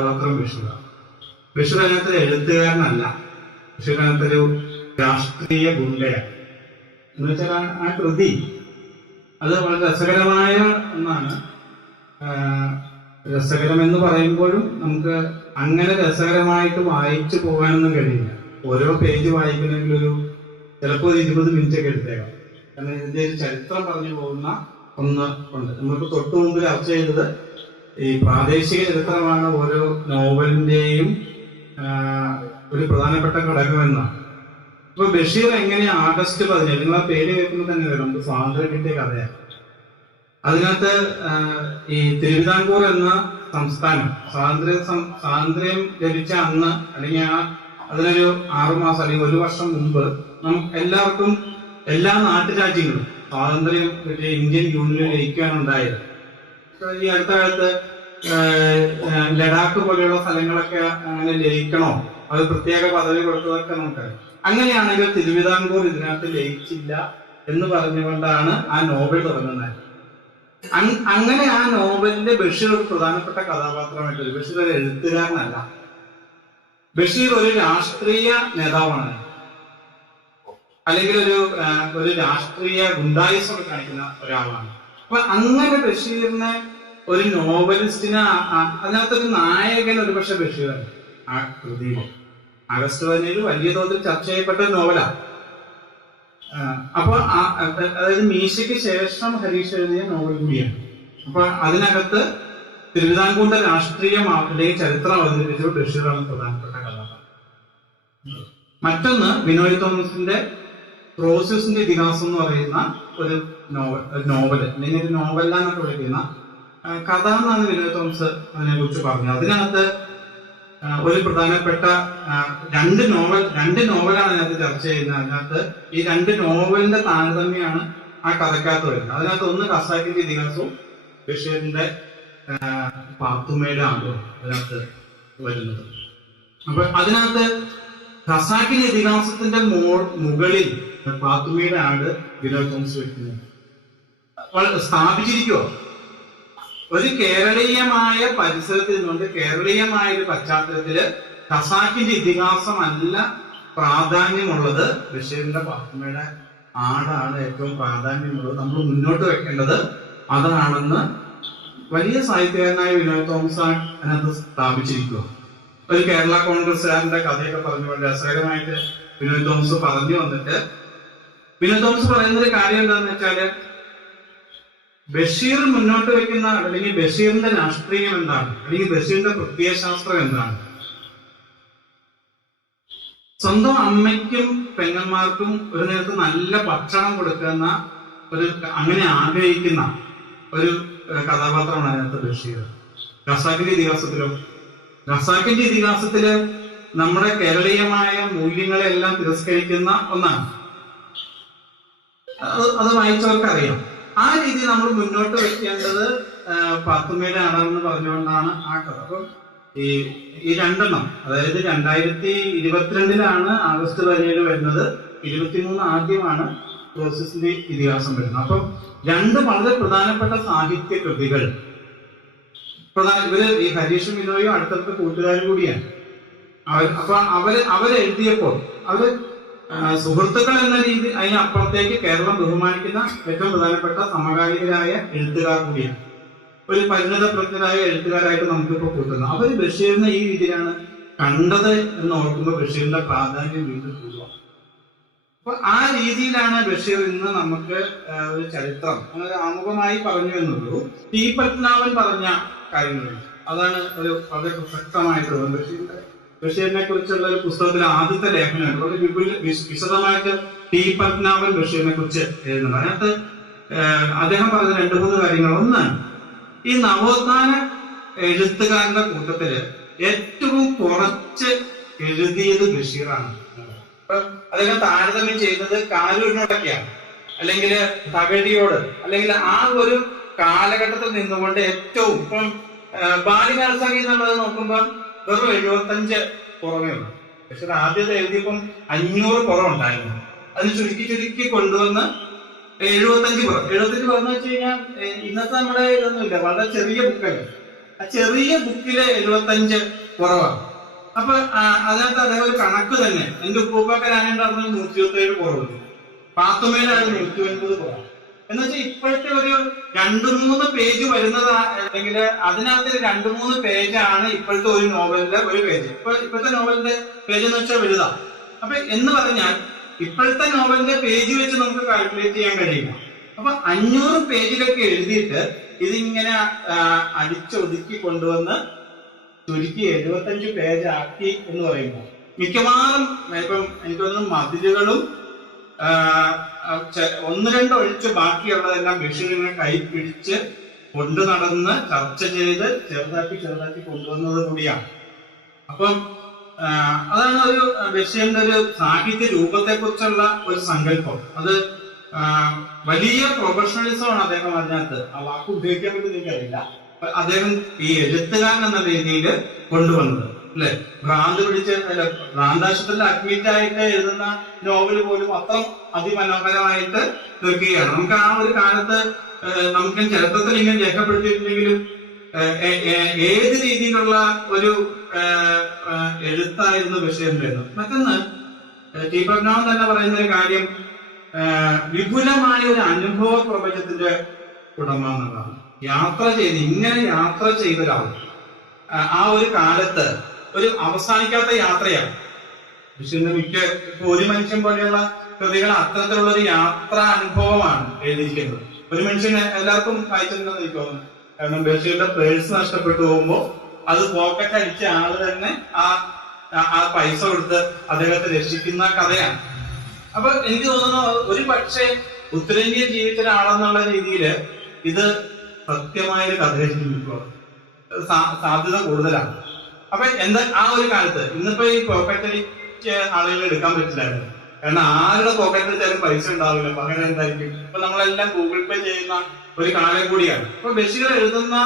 കഥാപാത്രം ബഷീറാണ്. ബഷീർ അതിനകത്തൊരു എഴുത്തുകാരനല്ല, ബഷീർ അതിനകത്തൊരു രാഷ്ട്രീയ ഗുണ്ടയാണ്. എന്ന് വെച്ചാൽ ആ കൃതി അത് വളരെ രസകരമായ ഒന്നാണ്. രസകരമെന്ന് പറയുമ്പോഴും നമുക്ക് അങ്ങനെ രസകരമായിട്ട് വായിച്ചു പോകാനൊന്നും കഴിയില്ല. ഓരോ പേജ് വായിക്കണമെങ്കിൽ ചിലപ്പോൾ 20 മിനിറ്റ് ഒക്കെ എടുത്തേക്കാം. കാരണം ഇതിന്റെ ഒരു ചരിത്രം പറഞ്ഞു പോകുന്ന ഒന്ന് ഉണ്ട്. നമുക്ക് തൊട്ടു മുമ്പ് ചർച്ച ചെയ്തത് ഈ പ്രാദേശിക ചരിത്രമാണ് ഓരോ നോവലിന്റെയും ഒരു പ്രധാനപ്പെട്ട ഘടകമെന്നാണ്. ഇപ്പൊ ബഷീർ എങ്ങനെ ആഗസ്റ്റ് 17, നിങ്ങൾ ആ പേര് കേൾക്കുമ്പോൾ തന്നെ വരും, നമുക്ക് സ്വാതന്ത്ര്യം കിട്ടിയ കഥയാണ്. അതിനകത്ത് ഈ തിരുവിതാംകൂർ എന്ന സംസ്ഥാനം സ്വാതന്ത്ര്യം ലഭിച്ച അന്ന്, അല്ലെങ്കിൽ അതിനൊരു 6 മാസം അല്ലെങ്കിൽ 1 വർഷം മുമ്പ് നമുക്ക് എല്ലാവർക്കും, എല്ലാ നാട്ടുരാജ്യങ്ങളും സ്വാതന്ത്ര്യം ഇന്ത്യൻ യൂണിയനിൽ ലയിക്കാനുണ്ടായത്. ഈ അടുത്ത കാലത്ത് ലഡാക്ക് പോലെയുള്ള സ്ഥലങ്ങളൊക്കെ അങ്ങനെ ലയിക്കണോ, അത് പ്രത്യേക പദവി കൊടുത്തതൊക്കെ നമുക്കറിയാം. അങ്ങനെയാണെങ്കിൽ തിരുവിതാംകൂർ ഇതിനകത്ത് ലയിച്ചില്ല എന്ന് പറഞ്ഞുകൊണ്ടാണ് ആ നോവൽ തുടങ്ങുന്നത്. അങ്ങനെ ആ നോവലിന്റെ ബഷീർ ഒരു പ്രധാനപ്പെട്ട കഥാപാത്രമായിട്ട് വരും. ബഷീർ ഒരു എഴുത്തുകാരനല്ല, ബഷീർ ഒരു രാഷ്ട്രീയ നേതാവാണ്, അല്ലെങ്കിൽ ഒരു രാഷ്ട്രീയ ഗുണ്ടായിസം കാണിക്കുന്ന ഒരാളാണ്. അപ്പൊ അങ്ങനെ ബഷീറിനെ ഒരു നോവലിസ്റ്റിന് അതിനകത്തൊരു നായകൻ ഒരുപക്ഷെ ബഷീറാണ്. ആ കൃതിയിൽ ആഗസ്റ്റ് 17 വലിയ തോതിൽ ചർച്ച ചെയ്യപ്പെട്ട ഒരു നോവലാണ്. അപ്പൊ അതായത് മീശയ്ക്ക് ശേഷം ഹരീഷ് എഴുതിയ നോവൽ കൂടിയാണ്. അപ്പൊ അതിനകത്ത് തിരുവിതാംകൂറിന്റെ രാഷ്ട്രീയം അല്ലെങ്കിൽ ചരിത്രം അവതരിപ്പിച്ചത് ബഷീറാണ് പ്രധാനപ്പെട്ട കഥാപാത്രം. മറ്റൊന്ന് ബിനോയ് തോമസിന്റെ റോസസിന്റെ ഇതിഹാസം എന്ന് പറയുന്ന ഒരു നോവൽ അല്ലെങ്കിൽ ഒരു നോവല്ല എന്നൊക്കെ വിളിക്കുന്ന കഥ എന്നാണ് ബിനോയ് തോമസ് അതിനെ കുറിച്ച് പറഞ്ഞത്. അതിനകത്ത് ഒരു പ്രധാനപ്പെട്ട രണ്ട് നോവലാണ് അതിനകത്ത് ചർച്ച ചെയ്യുന്നത്. അതിനകത്ത് ഈ 2 നോവലിന്റെ താരതമ്യമാണ് ആ കഥക്കകത്ത് വരുന്നത്. അതിനകത്ത് ഒന്ന് ഖസാക്കിന്റെ ഇതിഹാസവും ബഷീറിന്റെ പാത്തുമ്മയുടെ ആണ്ടോ അതിനകത്ത് വരുന്നത്. അപ്പൊ അതിനകത്ത് ഖസാക്കിന്റെ ഇതിഹാസത്തിന്റെ മുകളിൽ പാത്തുമ്മയുടെ ആണ്ട് ബിനോയ് തോമസ് വെക്കുന്നത് സ്ഥാപിച്ചിരിക്കുവോ. ഒരു കേരളീയമായ പരിസരത്തിൽ നിന്നുകൊണ്ട് കേരളീയമായ ഒരു പശ്ചാത്തലത്തില് ഖസാക്കിന്റെ ഇതിഹാസമല്ല പ്രാധാന്യമുള്ളത്, ബഷീറിന്റെ പാത്തുമ്മയുടെ ആടാണ് ഏറ്റവും പ്രാധാന്യമുള്ളത്, നമ്മൾ മുന്നോട്ട് വെക്കേണ്ടത് അതാണെന്ന് വലിയ സാഹിത്യകാരനായ വിനോയ് തോമസ് അതിനകത്ത് സ്ഥാപിച്ചിരിക്കുക. ഒരു കേരള കോൺഗ്രസ്സുകാരന്റെ കഥയൊക്കെ പറഞ്ഞുകൊണ്ട് രസകരമായിട്ട് വിനോയ് തോമസ് പറഞ്ഞു വന്നിട്ട് വിനോയ് തോമസ് പറയുന്നൊരു കാര്യം എന്താണെന്ന് വെച്ചാല്, ബഷീർ മുന്നോട്ട് വെക്കുന്ന അല്ലെങ്കിൽ ബഷീറിന്റെ രാഷ്ട്രീയം എന്താണ്, അല്ലെങ്കിൽ ബഷീറിന്റെ പ്രത്യയശാസ്ത്രം എന്താണ്, സ്വന്തം അമ്മയ്ക്കും പെങ്ങന്മാർക്കും ഒരു നേരത്ത് നല്ല ഭക്ഷണം കൊടുക്കുന്ന അങ്ങനെ ആഗ്രഹിക്കുന്ന ഒരു കഥാപാത്രമാണ് അതിനകത്ത് ബഷീർ. ഖസാക്കിന്റെ ഇതിഹാസത്തില് നമ്മുടെ കേരളീയമായ മൂല്യങ്ങളെല്ലാം തിരസ്കരിക്കുന്ന ഒന്നാണ്. അത് വായിച്ചവർക്കറിയാം. ആ രീതി നമ്മൾ മുന്നോട്ട് വെക്കേണ്ടത് പാത്തുമ്മയുടെ ആടാണെന്ന് പറഞ്ഞുകൊണ്ടാണ് ആ കഥ. അപ്പം ഈ 2 അതായത് 2022 ആഗസ്റ്റ് 17 വരുന്നത്, 23 ആദ്യമാണ് പ്രോസസിന്റെ ഇതിഹാസം വരുന്നത്. അപ്പം 2 വളരെ പ്രധാനപ്പെട്ട സാഹിത്യ കൃതികൾ. ഇവര് ഈ ഹരീഷും വിനോയും അടുത്തടുത്ത കൂട്ടുകാരും കൂടിയാണ്. അപ്പൊ അവരെഴുതിയപ്പോൾ സുഹൃത്തുക്കൾ എന്ന രീതി അതിനപ്പുറത്തേക്ക് കേരളം ബഹുമാനിക്കുന്ന ഏറ്റവും പ്രധാനപ്പെട്ട സമകാലികരായ എഴുത്തുകാർ കൂടിയാണ്. ഒരു പരിണതപ്രജ്ഞരായ എഴുത്തുകാരായിട്ട് നമുക്കിപ്പോ കൂട്ടുന്നത്. അവര് ബഷീറിനെ ഈ രീതിയിലാണ് കണ്ടത് എന്ന് ഓർക്കുമ്പോൾ ബഷീറിന്റെ പ്രാധാന്യം വീണ്ടും കൂടുക. അപ്പൊ ആ രീതിയിലാണ് ബഷീർ ഇന്ന് നമുക്ക് ഒരു ചരിത്രം ആമുഖമായി പറഞ്ഞു എന്നുള്ളൂ. ടി പത്മനാഭൻ പറഞ്ഞ കാര്യങ്ങളുണ്ട്. അതാണ് ഒരു വളരെ പ്രസക്തമായിട്ടുള്ളത്. ബഷീറിനെ കുറിച്ചുള്ള ഒരു പുസ്തകത്തിലെ ആദ്യത്തെ ലേഖനമാണ്. വളരെ വിശദമായിട്ട് ടി പത്മനാഭൻ ബഷീറിനെ കുറിച്ച് എഴുതുന്നത്. അതിനകത്ത് അദ്ദേഹം പറഞ്ഞ 2-3 കാര്യങ്ങൾ. ഒന്ന്, ഈ നവോത്ഥാന എഴുത്തുകാരുടെ കൂട്ടത്തില് ഏറ്റവും കുറച്ച് എഴുതിയത് ബഷീറാണ്. അദ്ദേഹം താരതമ്യം ചെയ്യുന്നത് കാരൂരിനോടൊക്കെയാണ്, അല്ലെങ്കിൽ തകഴിയോട്, അല്ലെങ്കിൽ ആ ഒരു കാലഘട്ടത്തിൽ നിന്നുകൊണ്ട് ഏറ്റവും ഇപ്പം ബാല്യകാല സംഗീതം എന്നുള്ളത് നോക്കുമ്പോൾ വെറും 75 പുറമേ ഉള്ളൂ. പക്ഷെ ആദ്യത്തെ എഴുതിയപ്പം 500 പുറമുണ്ടായിരുന്നു. അത് ചുരുക്കി കൊണ്ടുവന്ന് 75 പുറം എന്ന് വെച്ച് കഴിഞ്ഞാൽ ഇന്നത്തെ നമ്മുടെ ഇതൊന്നുമില്ല, വളരെ ചെറിയ ബുക്കല്ലേ. ആ ചെറിയ ബുക്കിലെ 75 കുറവാണ്. അപ്പൊ അതിനകത്ത് അദ്ദേഹം ഒരു കണക്ക് തന്നെ, എന്റെ ഉപ്പൂപ്പാക്കനാണ്ടായിരുന്നു 127 കുറവുണ്ട്, പാത്തുമേലാണ് 109 കുറവ്. എന്ന് വെച്ചാൽ ഇപ്പോഴത്തെ ഒരു 2-3 പേജ് വരുന്നത്, അല്ലെങ്കിൽ അതിനകത്ത് 2-3 പേജാണ് ഇപ്പോഴത്തെ ഒരു നോവലിന്റെ ഒരു പേജ്. ഇപ്പോഴത്തെ നോവലിന്റെ പേജ് എന്ന് വെച്ചാൽ വലുതാ. അപ്പൊ എന്ന് പറഞ്ഞാൽ ഇപ്പോഴത്തെ നോവലിന്റെ പേജ് വെച്ച് നമുക്ക് കാൽക്കുലേറ്റ് ചെയ്യാൻ കഴിയില്ല. അപ്പൊ 500 പേജിലൊക്കെ എഴുതിയിട്ട് ഇതിങ്ങനെ അടിച്ചൊതുക്കി കൊണ്ടുവന്ന് ചുരുക്കി 75 പേജ് ആക്കി എന്ന് പറയുമ്പോൾ മിക്കവാറും ഇപ്പം എനിക്ക് തോന്നുന്നു മതിലുകളും 1-2 ഒഴിച്ച് ബാക്കിയുള്ളതെല്ലാം ബഷീറിനെ കൈ പിടിച്ച് കൊണ്ടു നടന്ന് ചർച്ച ചെയ്ത് ചെറുതാക്കി കൊണ്ടുവന്നത് കൂടിയാണ്. അപ്പം അതാണ് ഒരു ബഷീറിന്റെ ഒരു സാഹിത്യ രൂപത്തെ കുറിച്ചുള്ള ഒരു സങ്കല്പം. അത് വലിയ പ്രൊഫഷണലിസമാണ് അദ്ദേഹം അതിനകത്ത്, ആ വാക്ക് ഉപയോഗിക്കാൻ പറ്റുന്ന എനിക്കറിയില്ല, അദ്ദേഹം ഈ എഴുത്തുകാരൻ എന്ന രീതിയിൽ കൊണ്ടുവന്നത് അല്ലെ. ഭ്രാന്ത് പിടിച്ച് ഭ്രാന്താശുപത്രിയിൽ അഡ്മിറ്റ് ആയിട്ട് എഴുതുന്ന നോവല് പോലും അത്ര അതിമനോഹരമായിട്ട് തീർക്കുകയാണ്. നമുക്ക് ആ ഒരു കാലത്ത് നമുക്ക് ചരിത്രത്തിൽ ഇങ്ങനെ രേഖപ്പെടുത്തിയിട്ടുണ്ടെങ്കിലും ഏത് രീതിയിലുള്ള ഒരു എഴുത്തായിരുന്നു ബഷീറിന്റെ. മറ്റൊന്ന് ടി പത്മനാഭൻ തന്നെ പറയുന്ന ഒരു കാര്യം, വിപുലമായ ഒരു അനുഭവ പ്രപഞ്ചത്തിന്റെ ഉടമ എന്നുള്ളതാണ്. ഇങ്ങനെ യാത്ര ചെയ്ത ഒരാൾ ആ ഒരു കാലത്ത് ഒരു അവസാനിക്കാത്ത യാത്രയാണ് ബഷീറിന്റെ മിക്ക. ഒരു മനുഷ്യൻ പോലെയുള്ള കൃതികൾ അത്തരത്തിലുള്ള ഒരു യാത്രാ അനുഭവമാണ് എഴുതിയിരിക്കുന്നത്. ഒരു മനുഷ്യന് എല്ലാവർക്കും വായിച്ചിട്ടുണ്ടെന്ന് എനിക്ക് തോന്നുന്നു. കാരണം ബഷീറിന്റെ പേഴ്സ് നഷ്ടപ്പെട്ടു പോകുമ്പോൾ അത് പോക്കറ്റ് അടിച്ച ആള് തന്നെ ആ പൈസ കൊടുത്ത് അദ്ദേഹത്തെ രക്ഷിക്കുന്ന കഥയാണ്. അപ്പൊ എനിക്ക് തോന്നുന്നു ഒരു പക്ഷേ ഉത്തരേന്ത്യയിൽ ജീവിച്ച ഒരാളെന്നുള്ള രീതിയിൽ ഇത് സത്യമായ ഒരു കഥയായിരിക്കും, സാധ്യത കൂടുതലാണ്. അപ്പൊ എന്താ ആ ഒരു കാലത്ത് ഇന്നിപ്പോ ഈ പോക്കറ്റ് അടിച്ച് ആളുകൾ എടുക്കാൻ പറ്റില്ലായിരുന്നു. കാരണം ആരുടെ പോക്കറ്റ് അടിച്ചാലും പൈസ ഉണ്ടാവില്ല, പകരം എന്തായിരിക്കും. ഇപ്പൊ നമ്മളെല്ലാം ഗൂഗിൾ പേ ചെയ്യുന്ന ഒരു കാലം കൂടിയാണ്. അപ്പൊ ബഷീർ എഴുതുന്ന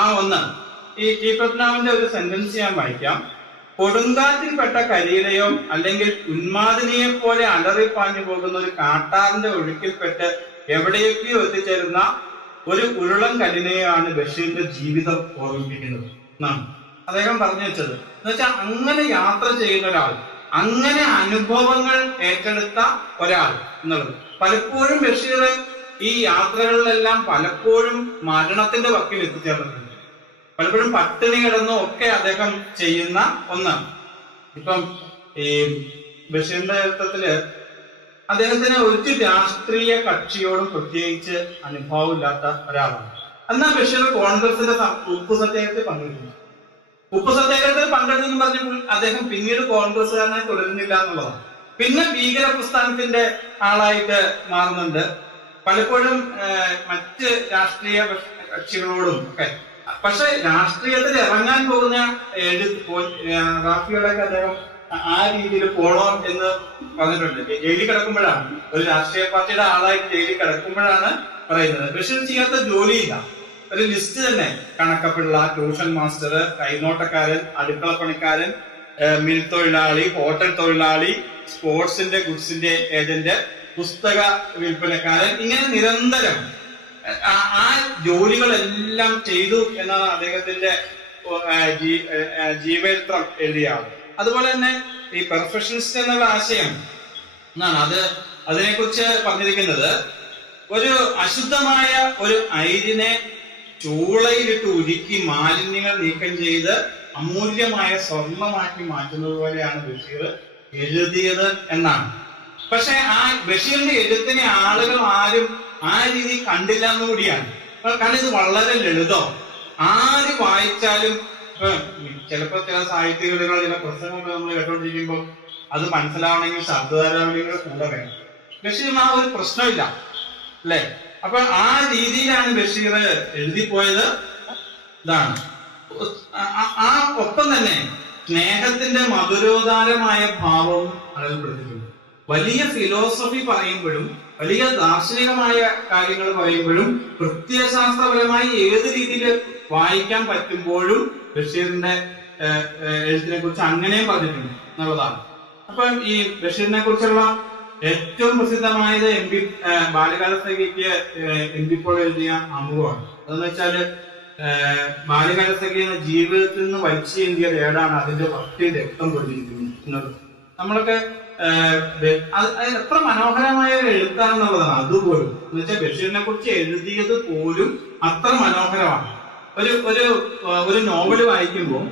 ആ ഒന്ന്, ഈ ടി പത്മനാഭന്റെ ഒരു സെന്റൻസ് ഞാൻ വായിക്കാം. കൊടുങ്കാറ്റിൽപ്പെട്ട കരിയിലയോ അല്ലെങ്കിൽ ഉന്മാദിനിയെ പോലെ അലറിപ്പാഞ്ഞു പോകുന്ന ഒരു കാട്ടാറിന്റെ ഒഴുക്കിൽപ്പെട്ട് എവിടെയൊക്കെയോ എത്തിച്ചേരുന്ന ഒരു ഉരുളം കല്ലിനെയാണ് ബഷീറിന്റെ ജീവിതം ഓർമ്മിപ്പിക്കുന്നത് എന്നാണ് അദ്ദേഹം പറഞ്ഞു വെച്ചത്. എന്ന് വെച്ചാൽ അങ്ങനെ യാത്ര ചെയ്യുന്ന ഒരാൾ, അങ്ങനെ അനുഭവങ്ങൾ ഏറ്റെടുത്ത ഒരാൾ എന്നുള്ളത്. പലപ്പോഴും ബഷീർ ഈ യാത്രകളിലെല്ലാം പലപ്പോഴും മരണത്തിന്റെ വക്കിൽ എത്തിച്ചേർന്നിട്ടുണ്ട്. പലപ്പോഴും പട്ടിണി കിടന്നും ഒക്കെ അദ്ദേഹം ചെയ്യുന്ന ഒന്നാണ്. ഇപ്പം ഈ ബഷീറിന്റെ നേതൃത്വത്തില് അദ്ദേഹത്തിന് ഒരു രാഷ്ട്രീയ കക്ഷിയോടും പ്രത്യേകിച്ച് അനുഭവം ഇല്ലാത്ത ഒരാളാണ്. എന്നാൽ ബഷീർ കോൺഗ്രസിന്റെ ഉപ്പു സത്യാഗ്രഹത്തിൽ പങ്കെടുക്കുന്നു. ഉപ്പു സത്യാഗ്രഹത്തിൽ പങ്കെടുത്തെന്ന് പറഞ്ഞപ്പോൾ അദ്ദേഹം പിന്നീട് കോൺഗ്രസ്സുകാരനായി തുടരുന്നില്ല എന്നുള്ളതാണ്. പിന്നെ ഭീകര പ്രസ്ഥാനത്തിന്റെ ആളായിട്ട് മാറുന്നുണ്ട്. പലപ്പോഴും മറ്റ് രാഷ്ട്രീയ കക്ഷികളോടും ഒക്കെ. പക്ഷെ രാഷ്ട്രീയത്തിൽ ഇറങ്ങാൻ പോകുന്ന റാഫിയോടൊക്കെ അദ്ദേഹം ആ രീതിയിൽ പോകണം എന്ന് പറഞ്ഞിട്ടുണ്ട്. ജയിലിൽ കിടക്കുമ്പോഴാണ്, ഒരു രാഷ്ട്രീയ പാർട്ടിയുടെ ആളായിട്ട് ജയിലിൽ കിടക്കുമ്പോഴാണ് പറയുന്നത്. ബഷീർ ചെയ്യാത്ത ജോലിയില്ല. ഒരു ലിസ്റ്റ് തന്നെ, കണക്കപ്പിള്ള, ട്യൂഷൻ മാസ്റ്റർ, കൈനോട്ടക്കാരൻ, അടുക്കളപ്പണിക്കാരൻ, മിൽ തൊഴിലാളി, ഹോട്ടൽ തൊഴിലാളി, സ്പോർട്സിന്റെ ഗുഡ്സിന്റെ ഏജന്റ്, പുസ്തക വിൽപ്പനക്കാരൻ, ഇങ്ങനെ നിരന്തരം ആ ജോലികളെല്ലാം ചെയ്തു എന്നാണ് അദ്ദേഹത്തിന്റെ ജീവചരിത്രം എഴുതിയ ആള്. അതുപോലെ തന്നെ ഈ പെർഫെക്ഷനിസ്റ്റ് എന്നുള്ള ആശയം എന്നാണ് അതിനെക്കുറിച്ച് പറഞ്ഞിരിക്കുന്നത്. ഒരു അശുദ്ധമായ ഒരു അയിരിനെ ചൂളയിലിട്ട് ഉരുക്കി മാലിന്യങ്ങൾ നീക്കം ചെയ്ത് അമൂല്യമായ സ്വർണമാക്കി മാറ്റുന്നത് പോലെയാണ് ബഷീർ എഴുതിയത് എന്നാണ്. പക്ഷെ ആ ബഷീറിന്റെ എഴുത്തിനെ ആളുകൾ ആരും ആ രീതി കണ്ടില്ല എന്നുകൂടിയാണ്. കാരണം ഇത് വളരെ ലളിതം, ആര് വായിച്ചാലും. ചിലപ്പോ ചില സാഹിത്യകൃതികൾ, ചില പ്രസംഗങ്ങൾ നമ്മൾ കേട്ടോണ്ടിരിക്കുമ്പോൾ അത് മനസ്സിലാവണമെങ്കിൽ ശബ്ദധാരാവലികൾ കൂടെ വേണം. ബഷീറിന് ആ ഒരു പ്രശ്നമില്ല അല്ലെ. അപ്പൊ ആ രീതിയിലാണ് ബഷീർ എഴുതിപ്പോയത്. ഇതാണ് ആ ഒപ്പം തന്നെ സ്നേഹത്തിന്റെ മധുരോദാരമായ ഭാവവും അടയാളപ്പെടുത്തിയിട്ടുണ്ട്. വലിയ ഫിലോസഫി പറയുമ്പോഴും, വലിയ ദാർശനികമായ കാര്യങ്ങൾ പറയുമ്പോഴും, പ്രത്യയശാസ്ത്രപരമായി ഏത് രീതിയിൽ വായിക്കാൻ പറ്റുമ്പോഴും ബഷീറിന്റെ എഴുത്തിനെ കുറിച്ച് അങ്ങനെയും പറഞ്ഞിട്ടുണ്ട് എന്നുള്ളതാണ്. അപ്പൊ ഈ ബഷീറിനെ കുറിച്ചുള്ള ഏറ്റവും പ്രസിദ്ധമായത് ബാല്യകാലത്തേക്ക് MP പോൾ എഴുതിയ ആമുഖമാണ്. അതെന്ന് വെച്ചാല് ബാല്യകാലസഖി എന്ന ജീവിതത്തിൽ നിന്ന് വലിച്ചേന്തിയ ഏടാണ് അതിന്റെ ഭക്തി രക്തം കൊണ്ടിരിക്കുന്നത്. നമ്മളൊക്കെ എത്ര മനോഹരമായ ഒരു എഴുത്താണെന്നുള്ളതാണ്. അതുപോലും എന്ന് വെച്ചാൽ ബഷീറിനെ കുറിച്ച് എഴുതിയത് പോലും അത്ര മനോഹരമാണ്. ഒരു നോവൽ വായിക്കുമ്പോൾ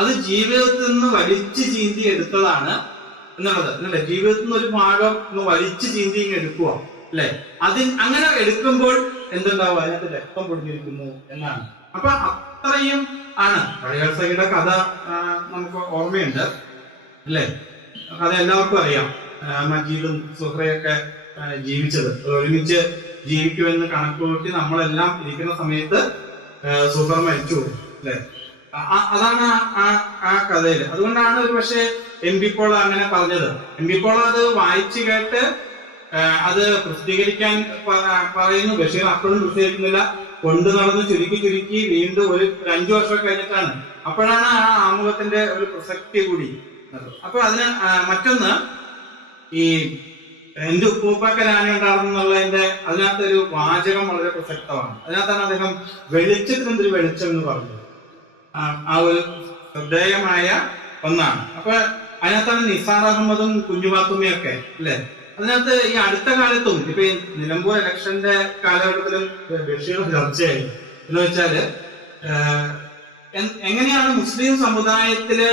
അത് ജീവിതത്തിൽ നിന്ന് വലിച്ചു ചീന്തി എടുത്തതാണ് എന്നുള്ളത് അല്ലെ. ജീവിതത്തിൽ നിന്ന് ഒരു ഭാഗം ഒന്ന് വലിച്ചു ചീന്തി എടുക്കുക അല്ലെ. അങ്ങനെ എടുക്കുമ്പോൾ എന്തുണ്ടാവും, അതിനകത്ത് രക്തം പൊടിഞ്ഞിരിക്കുന്നു എന്നാണ്. അപ്പൊ അത്രയും ആണ് ബാല്യകാലസഖിയുടെ കഥ. നമുക്ക് ഓർമ്മയുണ്ട് അല്ലെ, കഥ എല്ലാവർക്കും അറിയാം. മജീദും സുഹ്റയൊക്കെ ജീവിച്ചത് ഒരുമിച്ച് ജീവിക്കുമെന്ന് കണക്കുകൂട്ടി നമ്മളെല്ലാം ഇരിക്കുന്ന സമയത്ത് സുഹ്റ മരിച്ചു അല്ലെ. അതാണ് ആ കഥയില്. അതുകൊണ്ടാണ് ഒരു പക്ഷെ എം പി പോൾ അങ്ങനെ പറഞ്ഞത്. എം പി പോൾ അത് വായിച്ചു കേട്ട് അത് പ്രസിദ്ധീകരിക്കാൻ പറയുന്നു. ബഷീർ അപ്പോഴും പ്രസിദ്ധീകരിക്കുന്നില്ല. കൊണ്ടു നടന്ന് ചുരുക്കി വീണ്ടും ഒരു 5 വർഷം കഴിഞ്ഞിട്ടാണ്. അപ്പോഴാണ് ആ ആമുഖത്തിന്റെ ഒരു പ്രസക്തി കൂടി. അപ്പൊ അതിന് മറ്റൊന്ന്, ഈ എന്റെ ഉപ്പൂപ്പാക്കലാന ഉണ്ടാകുന്നുള്ളതിന്റെ അതിനകത്തൊരു വാചകം വളരെ പ്രസക്തമാണ്. അതിനകത്താണ് അദ്ദേഹം വെളിച്ചത്തിനെന്തൊരു വെളിച്ചം എന്ന് പറഞ്ഞത്. ആ ഒരു ശ്രദ്ധേയമായ ഒന്നാണ്. അപ്പൊ അതിനകത്താണ് നിസാർ അഹമ്മദും കുഞ്ഞുപാത്തുമ്മയും ഒക്കെ അല്ലെ. അതിനകത്ത് ഈ അടുത്ത കാലത്തും ഇപ്പൊ ഈ നിലമ്പൂർ ഇലക്ഷന്റെ കാലഘട്ടത്തിലും ബഷീർ ചർച്ചയായി. എന്ന് വെച്ചാല് എങ്ങനെയാണ് മുസ്ലിം സമുദായത്തില്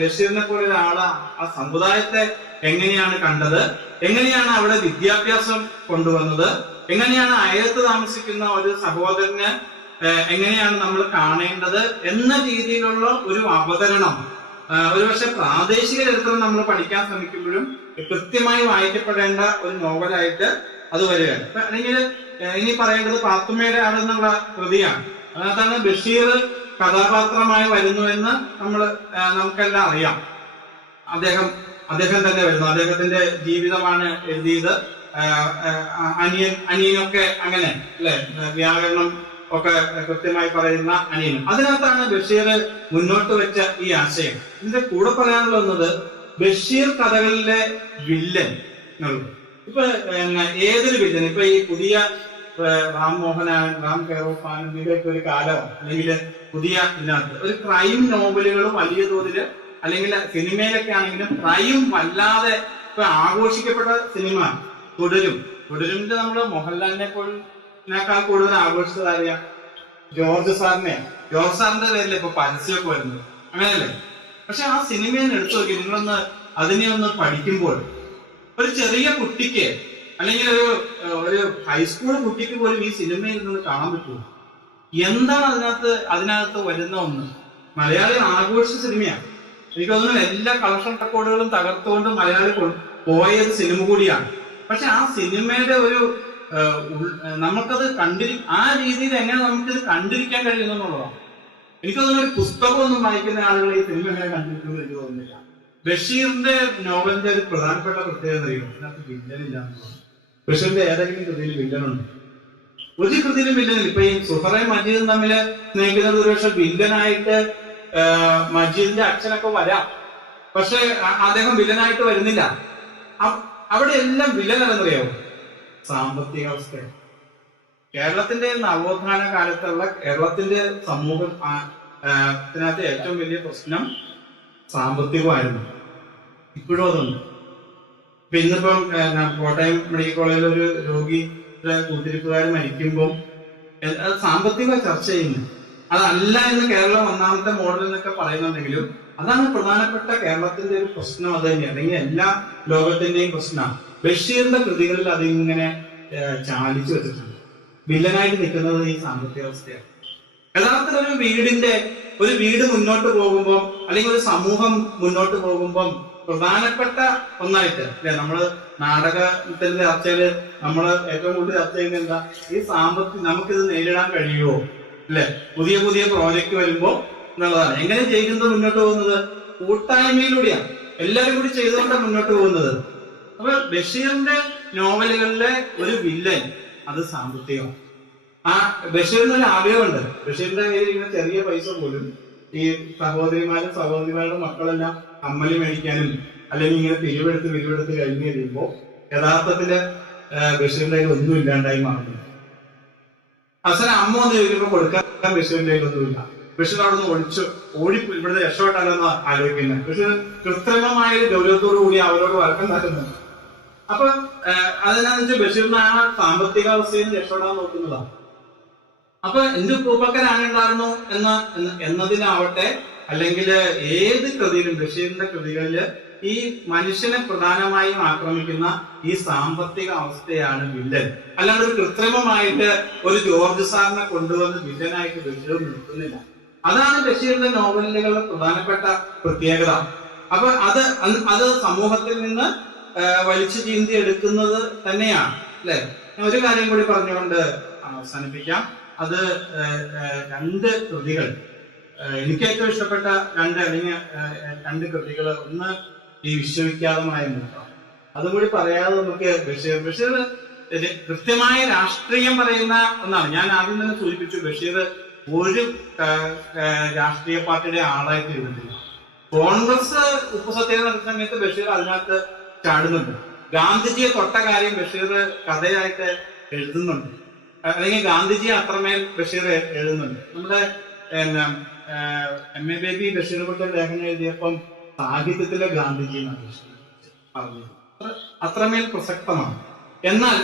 ബഷീറിനെ പോലെ ഒരാള് ആ സമുദായത്തെ എങ്ങനെയാണ് കണ്ടത്, എങ്ങനെയാണ് അവിടെ വിദ്യാഭ്യാസം കൊണ്ടുവന്നത്, എങ്ങനെയാണ് അയലത്ത് താമസിക്കുന്ന ഒരു സഹോദരന് എങ്ങനെയാണ് നമ്മൾ കാണേണ്ടത് എന്ന രീതിയിലുള്ള ഒരു അവതരണം ഒരുപക്ഷെ പ്രാദേശിക ചരിത്രം നമ്മൾ പഠിക്കാൻ ശ്രമിക്കുമ്പോഴും കൃത്യമായി വായിക്കപ്പെടേണ്ട ഒരു നോവലായിട്ട് അത് വരികയാണ്. അല്ലെങ്കിൽ ഇനി പറയേണ്ടത് പാത്തുമ്മയുടെ ആളെന്നുള്ള കൃതിയാണ്. അതിനകത്താണ് ബഷീർ കഥാപാത്രമായി വരുന്നു എന്ന് നമുക്കെല്ലാം അറിയാം. അദ്ദേഹം തന്നെ വരുന്നു. അദ്ദേഹത്തിന്റെ ജീവിതമാണ് എഴുതിയത്. അനിയനൊക്കെ അങ്ങനെ അല്ലെ, വ്യാകരണം ഒക്കെ കൃത്യമായി പറയുന്ന അനിയൻ. അതിനകത്താണ് ബഷീർ മുന്നോട്ട് വെച്ച ഈ ആശയം. ഇതിന്റെ കൂടെ പറയാനുള്ളത് ബഷീർ കഥകളിലെ വില്ലൻ. ഇപ്പൊ ഏതൊരു വില്ലൻ, ഇപ്പൊ ഈ പുതിയ റാം മോഹനാനൻ, റാം കെയറോഫ് ആനന്ദിയുടെയൊക്കെ ഒരു കാലമാണ്. അല്ലെങ്കിൽ പുതിയ ഇതിനകത്ത് ഒരു ക്രൈം നോവലുകൾ വലിയ തോതില്, അല്ലെങ്കിൽ സിനിമയിലൊക്കെ ആണെങ്കിലും ക്രൈം വല്ലാതെ ഇപ്പൊ ആഘോഷിക്കപ്പെട്ട സിനിമ തുടരുമിന്റെ നമ്മള് മോഹൻലാലിനെ പോലിനേക്കാൾ കൂടുതൽ ആഘോഷിച്ചത് അറിയാം ജോർജ് സാറിന്റെ പേരിൽ ഇപ്പൊ പരസ്യമൊക്കെ വരുന്നത് അങ്ങനെയല്ലേ. പക്ഷെ ആ സിനിമയെ എടുത്തു നോക്കി നിങ്ങളൊന്ന് അതിനെ ഒന്ന് പഠിക്കുമ്പോൾ ഒരു ചെറിയ കുട്ടിക്ക് അല്ലെങ്കിൽ ഒരു ഹൈസ്കൂൾ കുട്ടിക്ക് പോലും ഈ സിനിമയിൽ നിന്ന് കാണാൻ പറ്റുമോ? എന്താണ് അതിനകത്ത് വരുന്ന ഒന്ന്? മലയാളി ആഘോഷിച്ച സിനിമയാണ്. എനിക്ക് തോന്നുന്നു എല്ലാ കളക്ഷൻ റെക്കോർഡുകളും തകർത്തുകൊണ്ട് മലയാളി പോയത് സിനിമ കൂടിയാണ്. പക്ഷെ ആ സിനിമയുടെ ഒരു നമുക്കത് ആ രീതിയിൽ എങ്ങനെ നമുക്കിത് കണ്ടിരിക്കാൻ കഴിയുന്നു എന്നുള്ളതാണ്. എനിക്ക് തോന്നുന്നു ഒരു പുസ്തകമൊന്നും വായിക്കുന്ന ആളുകൾ ഈ സിനിമ എങ്ങനെ കണ്ടിരിക്കുന്നു എനിക്ക് തോന്നുന്നില്ല. ബഷീറിന്റെ നോവലിന്റെ ഒരു പ്രധാനപ്പെട്ട പ്രത്യേകത അറിയും, അതിനകത്ത് വില്ലനില്ല. ബഷീറിന്റെ ഏതെങ്കിലും കൃതിയിൽ വില്ലനുണ്ട്? ഒരു കൃതിയിലും വില്ലനില്ല. ഇപ്പൊ ഈ സുഹറയും മജീദും തമ്മില് സ്നേഹിക്കുന്നത് ഒരുപക്ഷെ വില്ലനായിട്ട് മജീദിന്റെ അച്ഛനൊക്കെ വരാം, പക്ഷെ അദ്ദേഹം വില്ലനായിട്ട് വരുന്നില്ല. അവിടെ എല്ലാം വില്ലനല്ലെന്നറിയാവും, സാമ്പത്തിക അവസ്ഥ. കേരളത്തിന്റെ നവോത്ഥാന കാലത്തുള്ള കേരളത്തിന്റെ സമൂഹത്തിനകത്ത് ഏറ്റവും വലിയ പ്രശ്നം സാമ്പത്തികമായിരുന്നു. ഇപ്പോഴും അതുണ്ട്. ഇപ്പൊ ഇന്നിപ്പം കോട്ടയം മെഡിക്കൽ കോളേജിൽ ഒരു രോഗിയുടെ കൂട്ടിരിപ്പുകാർ മരിക്കുമ്പോൾ സാമ്പത്തിക ചർച്ച ചെയ്യുന്നു. അതല്ല എന്ന് കേരളം ഒന്നാമത്തെ മോഡൽ എന്നൊക്കെ പറയുന്നുണ്ടെങ്കിലും അതാണ് പ്രധാനപ്പെട്ട കേരളത്തിന്റെ ഒരു പ്രശ്നം. അത് തന്നെയാണ്, അല്ലെങ്കിൽ എല്ലാ ലോകത്തിന്റെയും പ്രശ്നമാണ്. ബഷീറിന്റെ കൃതികളിൽ അതിങ്ങനെ ചാലിച്ചു വെച്ചിട്ടുണ്ട്. വില്ലനായിട്ട് നിൽക്കുന്നത് ഈ സാമ്പത്തിക അവസ്ഥയാണ്. യഥാർത്ഥത്തിൽ ഒരു വീട് മുന്നോട്ട് പോകുമ്പോൾ അല്ലെങ്കിൽ ഒരു സമൂഹം മുന്നോട്ട് പോകുമ്പോൾ പ്രധാനപ്പെട്ട ഒന്നായിട്ട് അല്ലെ, നമ്മള് നാടകത്തിന്റെ ചർച്ചയില് നമ്മള് ഏറ്റവും കൂടുതൽ ചർച്ച ചെയ്യുന്നത് എന്താ? ഈ നമുക്കിത് നേരിടാൻ കഴിയുമോ അല്ലെ? പുതിയ പ്രോജക്റ്റ് വരുമ്പോ എന്നുള്ളതാണ്. എങ്ങനെ ചെയ്യുന്നത് മുന്നോട്ട് പോകുന്നത്? കൂട്ടായ്മയിലൂടെയാണ്. എല്ലാവരും കൂടി ചെയ്തുകൊണ്ടാണ് മുന്നോട്ട് പോകുന്നത്. അപ്പൊ ബഷീറിന്റെ നോവലുകളിലെ ഒരു വില്ലൻ അത് സാമ്പത്തികമാണ്. ആ ബഷീറിന് ഒരു ആഗ്രഹമുണ്ട്. ബഷീറിന്റെ കയ്യിൽ ഇങ്ങനെ ചെറിയ പൈസ പോലും ഈ സഹോദരിമാരുടെ മക്കളെല്ലാം കമ്മല് മേടിക്കാനും അല്ലെങ്കിൽ ഇങ്ങനെ പിരിവെടുത്ത് കഴിഞ്ഞ് കഴിയുമ്പോൾ യഥാർത്ഥത്തില് ബഷീറിന്റെ കയ്യിൽ ഒന്നും ഇല്ലാണ്ടായി മാറുന്നു. അവസാനം അമ്മ ഒന്ന് ചോദിക്കുമ്പോൾ കൊടുക്കാൻ ബഷീറിന്റെ കയ്യിലൊന്നുമില്ല. ബഷീർ അവിടെ നിന്ന് ഇവിടുന്ന് രക്ഷപ്പെട്ടാലെന്ന് ആലോചിക്കുന്നത്. ബഷീർ കൃത്രിമമായ ഒരു ഗൗരവത്തോടു കൂടി അവരോട് വഴക്കം നടക്കുന്നുണ്ട്. അപ്പൊ അതിനാന്ന് വെച്ചാൽ ബഷീറിന് ആ സാമ്പത്തിക അവസ്ഥയിൽ രക്ഷപ്പെടാൻ നോക്കുന്നതാണ്. അപ്പൊ എന്റെ ഉപ്പൂപ്പക്കൻ ആരുണ്ടായിരുന്നു എന്നതിനാവട്ടെ, അല്ലെങ്കിൽ ഏത് കൃതിയിലും ബഷീറിന്റെ കൃതികളില് ഈ മനുഷ്യനെ പ്രധാനമായും ആക്രമിക്കുന്ന ഈ സാമ്പത്തിക അവസ്ഥയാണ് വില്ലൻ. അല്ലാണ്ട് ഒരു കൃത്രിമമായിട്ട് ഒരു ജോർജ് സാറിനെ കൊണ്ടുവന്ന് വില്ലനായിട്ട് ബഷീർ നിർത്തുന്നില്ല. അതാണ് ബഷീറിന്റെ നോവലുകളുടെ പ്രധാനപ്പെട്ട പ്രത്യേകത. അപ്പൊ അത് സമൂഹത്തിൽ നിന്ന് വലിച്ചു ചീന്തി എടുക്കുന്നത് തന്നെയാണ്, അല്ലെ? ഞാൻ ഒരു കാര്യം കൂടി പറഞ്ഞുകൊണ്ട് അവസാനിപ്പിക്കാം. അത് രണ്ട് കൃതികൾ, എനിക്ക് ഏറ്റവും ഇഷ്ടപ്പെട്ട രണ്ട് കൃതികൾ. ഒന്ന് ഈ വിശ്വവിഖ്യാതമായ മൂക്കം. അതും കൂടി പറയാതെ നമുക്ക് ബഷീർ കൃത്യമായ രാഷ്ട്രീയം പറയുന്ന ഒന്നാണ്. ഞാൻ ആദ്യം തന്നെ സൂചിപ്പിച്ചു, ബഷീർ ഒരു രാഷ്ട്രീയ പാർട്ടിയുടെ ആളായിട്ട് ഇരുന്നില്ല. കോൺഗ്രസ് ഉപ്പു സത്യാഗ്രഹം നടത്തുന്ന സമയത്ത് ബഷീർ അതിനകത്ത് ചാടുന്നുണ്ട്. ഗാന്ധിജിയെ തൊട്ട കാര്യം ബഷീർ കഥയായിട്ട് എഴുതുന്നുണ്ട്, അല്ലെങ്കിൽ ഗാന്ധിജിയെ അത്രമേൽ ബഷീർ എഴുതുന്നുണ്ട്. നമ്മുടെ എം എ ബേബി ബഷീറിനെ കുറിച്ച് ലേഖനം എഴുതിയപ്പം സാഹിത്യത്തിലെ ഗാന്ധിജി എന്നാണ് ബഷീർ പറഞ്ഞത്. അത്രമേൽ പ്രസക്തമാണ്. എന്നാൽ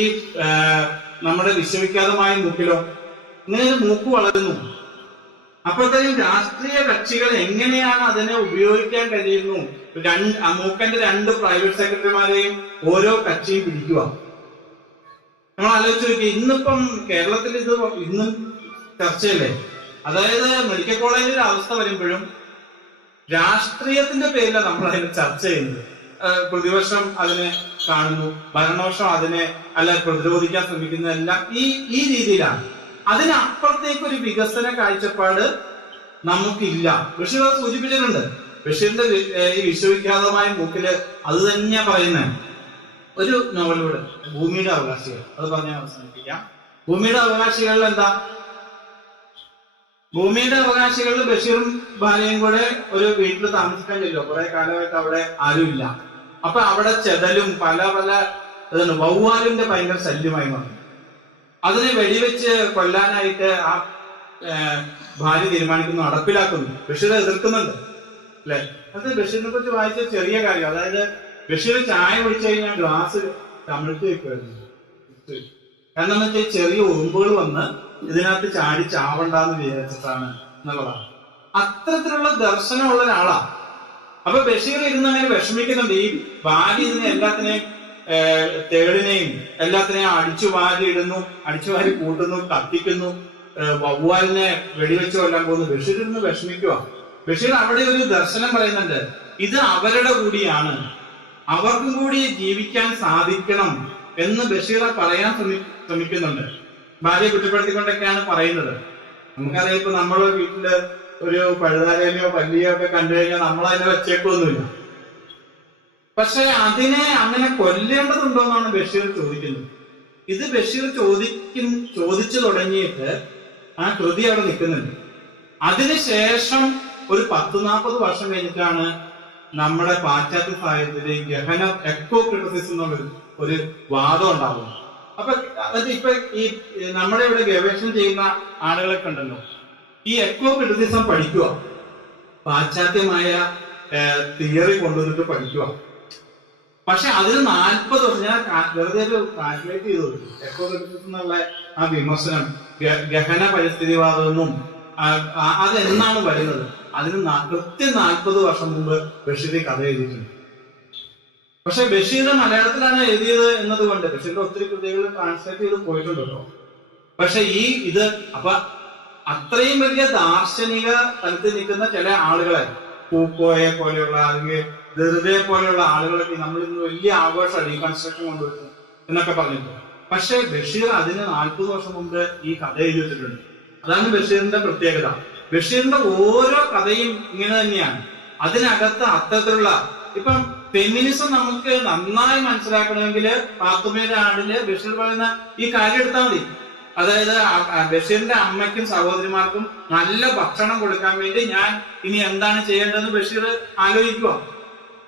ഈ നമ്മുടെ വിശ്വവിഖ്യാതമായ മൂക്കിലോ ഇങ്ങനെ മൂക്ക് വളരുന്നു. അപ്പോഴത്തേക്കും രാഷ്ട്രീയ കക്ഷികൾ എങ്ങനെയാണ് അതിനെ ഉപയോഗിക്കാൻ കഴിയുന്നു? മൂക്കന്റെ 2 പ്രൈവറ്റ് സെക്രട്ടറിമാരെയും ഓരോ കക്ഷിയും പിടിക്കുക. നമ്മൾ ആലോചിച്ച് നോക്കി, ഇന്നിപ്പം കേരളത്തിൽ ഇത് ഇന്നും ചർച്ചയല്ലേ? അതായത് മെഡിക്കൽ കോളേജിന്റെ അവസ്ഥ വരുമ്പോഴും രാഷ്ട്രീയത്തിന്റെ പേരിലാണ് നമ്മൾ അതിനെ ചർച്ച ചെയ്യുന്നത്. പ്രതിപക്ഷം അതിനെ കാണുന്നു, ഭരണപക്ഷം അതിനെ പ്രതിരോധിക്കാൻ ശ്രമിക്കുന്നതെല്ലാം ഈ രീതിയിലാണ്. അതിനപ്പുറത്തേക്ക് ഒരു വികസന കാഴ്ചപ്പാട് നമുക്കില്ല. ബഷീർ അത് സൂചിപ്പിച്ചിട്ടുണ്ട്. ബഷീറിന്റെ ഈ വിശ്വവിഖ്യാതമായ മൂക്കില് അത് തന്നെയാ പറയുന്നത്. ഒരു നോവലിലൂടെ ഭൂമിയുടെ അവകാശികൾ, അത് പറഞ്ഞാൽ അവസാനിപ്പിക്കാം. ഭൂമിയുടെ അവകാശികളിൽ എന്താ? ഭൂമിയുടെ അവകാശികളിൽ ബഷീറും ഭാര്യയും കൂടെ ഒരു വീട്ടിൽ താമസിക്കാൻ ചെല്ലോ. കുറെ കാലമായിട്ട് അവിടെ ആരുമില്ല. അപ്പൊ അവിടെ ചെതലും പല വവ്വാലിന്റെ ഭയങ്കര ശല്യമായി വന്നു. അതിനെ വെടിവെച്ച് കൊല്ലാനായിട്ട് ആ ഭാര്യ തീരുമാനിക്കുന്നു, നടപ്പിലാക്കുന്നു. ബഷീർ എതിർക്കുന്നുണ്ട്, അല്ലെ? അത് ബഷീറിനെ കുറിച്ച് വായിച്ച ചെറിയ കാര്യം. അതായത് ബഷീർ ചായ കുടിച്ചു കഴിഞ്ഞാൽ ഗ്ലാസ് കമിഴ്ത്തി വെക്കുമായിരുന്നു. കാരണം എന്ന് വെച്ചാൽ ചെറിയ ഉറുമ്പുകൾ വന്ന് ഇതിനകത്ത് ചാവണ്ടെന്ന് വിചാരിച്ചിട്ടാണ് എന്നുള്ളതാണ്. അത്തരത്തിലുള്ള ദർശനമുള്ള ഒരാളാ. അപ്പൊ ബഷീർ ഇരുന്നങ്ങനെ വിഷമിക്കുന്നുണ്ട്. ഈ ഭാര്യ ഇതിനെ എല്ലാത്തിനെയും തേടിനെയും എല്ലാത്തിനെയും അടിച്ചു വാരി കൂട്ടുന്നു, കത്തിക്കുന്നു, വവ്വാലിനെ വെടിവെച്ച് കൊല്ലാൻ പോകുന്നു. ബഷീർ ഇരുന്ന് വിഷമിക്കുക. ബഷീർ അവിടെ ഒരു ദർശനം പറയുന്നുണ്ട്. ഇത് അവരുടെ കൂടിയാണ്, അവർക്കും കൂടി ജീവിക്കാൻ സാധിക്കണം എന്ന് ബഷീർ പറയാൻ ശ്രമിക്കുന്നുണ്ട്. ഭാര്യയെ കുറ്റപ്പെടുത്തിക്കൊണ്ടൊക്കെയാണ് പറയുന്നത്. നമുക്കറിയാം, ഇപ്പൊ നമ്മള് വീട്ടില് ഒരു പഴുതാരനെയോ പല്ലിയോ ഒക്കെ കണ്ടു കഴിഞ്ഞാൽ നമ്മൾ അതിനെ വെച്ചേക്കൊന്നുമില്ല. പക്ഷെ അതിനെ അങ്ങനെ കൊല്ലേണ്ടതുണ്ടോ എന്നാണ് ബഷീർ ചോദിക്കുന്നത്. ഇത് ബഷീർ ചോദിച്ചു തുടങ്ങിയിട്ട് ആ കൃതി അവിടെ നിൽക്കുന്നുണ്ട്. അതിനുശേഷം ഒരു 10-40 വർഷം കഴിഞ്ഞിട്ടാണ് നമ്മുടെ പാശ്ചാത്യ സാഹിത്യത്തില് ഗഹന എക്കോ ക്രിറ്റിസിസം എന്നുള്ള ഒരു വാദം ഉണ്ടാകുന്നത്. അപ്പൊ ഇപ്പൊ ഈ നമ്മുടെ ഇവിടെ ഗവേഷണം ചെയ്യുന്ന ആളുകളൊക്കെ ഉണ്ടല്ലോ, ഈ എക്കോ ക്രിറ്റിസിസം പഠിക്കുക, പാശ്ചാത്യമായ തിയറി കൊണ്ടുവന്നിട്ട് പഠിക്കുക. പക്ഷെ അതിന് 40 വർഷം, ഞാൻ വെറുതെ ഒരു കാൽക്കുലേറ്റ് ചെയ്തു, എക്കോ ക്രിറ്റിസിസം എന്നുള്ള ആ വിമർശനം ഗഹന പരിസ്ഥിതിവാദമെന്നും അതെന്നാണ് വരുന്നത്? അതിന് കൃത്യം 40 വർഷം മുമ്പ് ബഷീർ കഥ എഴുതിയിട്ടുണ്ട്. പക്ഷെ ബഷീർ മലയാളത്തിലാണ് എഴുതിയത് എന്നതുകൊണ്ട് ബഷീറിന്റെ ഒത്തിരി കൃതികൾ ട്രാൻസ്ലേറ്റ് ചെയ്ത് പോയിട്ടുണ്ടല്ലോ. പക്ഷെ ഇത് അപ്പൊ അത്രയും വലിയ ദാർശനിക തലത്തിൽ നിൽക്കുന്ന ചില ആളുകളെ, പൂക്കോയെ പോലെയുള്ള അല്ലെങ്കിൽ ദർദയെ പോലെയുള്ള ആളുകളൊക്കെ നമ്മൾ ഇന്ന് വലിയ ആഘോഷം റീകൺസ്ട്രക്ഷൻ കൊണ്ടുവരുന്നു എന്നൊക്കെ പറഞ്ഞിട്ടുണ്ട്. പക്ഷെ ബഷീർ അതിന് 40 വർഷം മുമ്പ് ഈ കഥ എഴുതി വെച്ചിട്ടുണ്ട്. അതാണ് ബഷീറിന്റെ പ്രത്യേകത. ബഷീറിന്റെ ഓരോ കഥയും ഇങ്ങനെ തന്നെയാണ്. അതിനകത്ത് അത്തരത്തിലുള്ള ഇപ്പം ഫെമിനിസം നമുക്ക് നന്നായി മനസ്സിലാക്കണമെങ്കിൽ പാത്തുമ്മയുടെ ആടില് ബഷീർ പറയുന്ന ഈ കാര്യം എടുത്താൽ മതി. അതായത് ബഷീറിന്റെ അമ്മയ്ക്കും സഹോദരിമാർക്കും നല്ല ഭക്ഷണം കൊടുക്കാൻ വേണ്ടി ഞാൻ ഇനി എന്താണ് ചെയ്യേണ്ടതെന്ന് ബഷീർ ആലോചിക്കുക.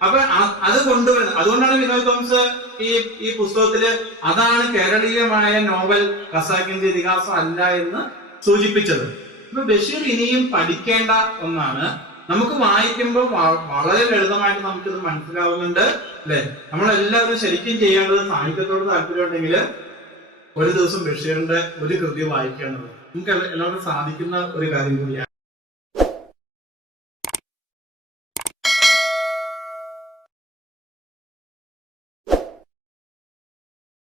അപ്പൊ അത് കൊണ്ടുവരുന്നത്. അതുകൊണ്ടാണ് വിനോദ് തോമസ് ഈ പുസ്തകത്തില് അതാണ് കേരളീയമായ നോവൽ ഖസാക്കിന്റെ ഇതിഹാസം അല്ല എന്ന് സൂചിപ്പിച്ചത്. ഇപ്പൊ ബഷീർ ഇനിയും പഠിക്കേണ്ട ഒന്നാണ്. നമുക്ക് വായിക്കുമ്പോൾ വളരെ ലളിതമായിട്ട് നമുക്കിത് മനസ്സിലാവുന്നുണ്ട് അല്ലെ. നമ്മളെല്ലാവരും ശരിക്കും ചെയ്യേണ്ടത്, സാഹിത്യത്തോട് താല്പര്യമുണ്ടെങ്കിൽ ഒരു ദിവസം ബഷീറിന്റെ ഒരു കൃതി വായിക്കേണ്ടത് നമുക്ക് എല്ലാവർക്കും സാധിക്കുന്ന ഒരു കാര്യം കൂടിയാണ്.